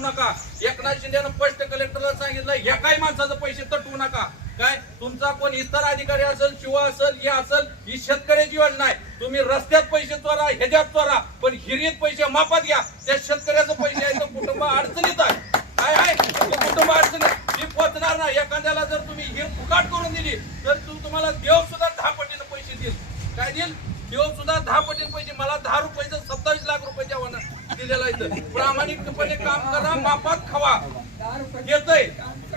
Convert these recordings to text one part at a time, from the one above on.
नका. एकनाथ शिंदेनं स्पष्ट कलेक्टरला सांगितलं या काही माणसाचं पैसे तटवू नका. काय? तुमचा कोण इतर अधिकारी असेल शिवा असेल हे असेल ही शेतकऱ्याची योजना आहे. तुम्ही रस्त्यात पैसे चोरा ह्याच्यात चोरा पण हिरीत पैसे मापात घ्या. त्या शेतकऱ्याचं पैसे आहे तर कुटुंब अडचणीत आहे. काय आहे? कुटुंब अडचणीत. ही पोचणार ना एखाद्याला जर तुम्ही हिर फुकाट करून दिली तर तू तुम्हाला देव सुद्धा दहा पटीने पैसे देईल. काय देईल? देव सुद्धा दहा पटीने पैसे. मला दहा रुपयाचं सत्तर दिलेला आहे इथं. प्रामाणिकपणे काम करा मापात खावा. येतय.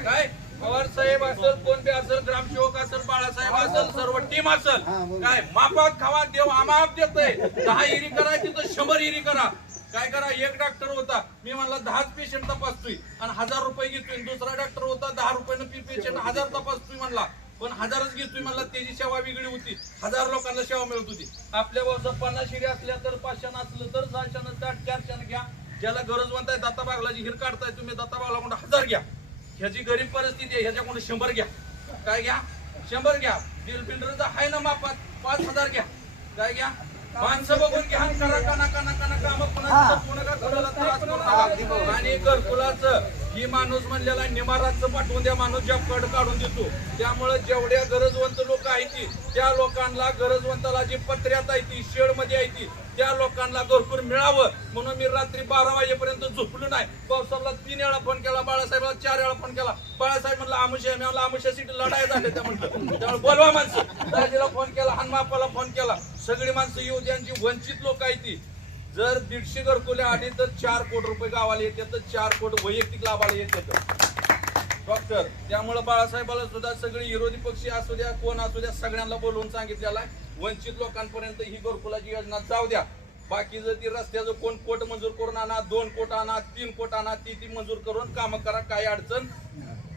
काय? पवार साहेब असेल कोण बी असेल ग्रामसेवक असेल बाळासाहेब असेल सर्व टीम असेल. काय? मापात खावा देव आमाप देतोय. दहा इरी करा तिथं शंभर इरी करा. काय करा? एक डॉक्टर होता. मी म्हणला दहाच पेशंट तपासतोय. आणि हजार रुपये घेतोय. दुसरा डॉक्टर होता दहा रुपयानं पेशंट हजार तपासतोय म्हणला. पण हजारच घेतोय म्हणला त्याची सेवा वेगळी होती. हजार लोकांना सेवा मिळत होती. आपल्या जर पन्नास शिरी असल्या तर पाचशेनं असलं तर सहाशेनं चार चारशेनं घ्या. ज्याला गरजवंत आहे दाता बागलाची हिर काढताय तुम्ही दाता बागला म्हणून हजार घ्या. ह्याची गरीब परिस्थिती आहे ह्याच्याकडून शंभर घ्या. काय घ्या? शंभर घ्या. बिल बिल्डरचा आहे ना मापात. पाच हजार घ्या. काय घ्या? माणसं बघून घ्या. करा काना काना काना काम कोणाला जपू नका कोणाला त्रास करू नका आणि घरकुलाचं ही माणूस म्हणलेला निमाराचं पाठवून द्या माणूस जॉब कार्ड काढून देतो. त्यामुळे जेवढ्या गरजवंत लोक आहेत ती त्या लोकांना गरजवंताला जी पत्र्यात आहे ती शेडमध्ये आहे ती त्या लोकांना घरकुल मिळावं. म्हणून मी रात्री बारा वाजेपर्यंत झोपलो नाही. पावसाला तीन वेळा फोन केला बाळासाहेबाला चार वेळा फोन केला. बाळासाहेब म्हणलं आमुष्या मी म्हणलं आमुष्यासाठी लढाई झाले त्या म्हटलं त्यामुळे बोलवा माणसं. दाजीला फोन केला. हनुमापाला फोन केला. सगळी माणसं येऊ ज्यांची वंचित लोक आहे ती. जर दीडशे घरकुले आली तर चार कोटी रुपये गावाला येते तर चार कोटी वैयक्तिक लाभाला येते डॉक्टर त्यामुळे बाळासाहेबाला सुद्धा सगळे विरोधी पक्षी असू द्या कोण असू द्या सगळ्यांना बोलवून सांगितलेलं आहे. वंचित लोकांपर्यंत ही घरकुलाची योजना जाऊ द्या. बाकी जर ती रस्त्याचं कोण कोट मंजूर करून आणा दोन कोट आणा तीन कोट आणा ती ती मंजूर करून कामं करा काही अडचण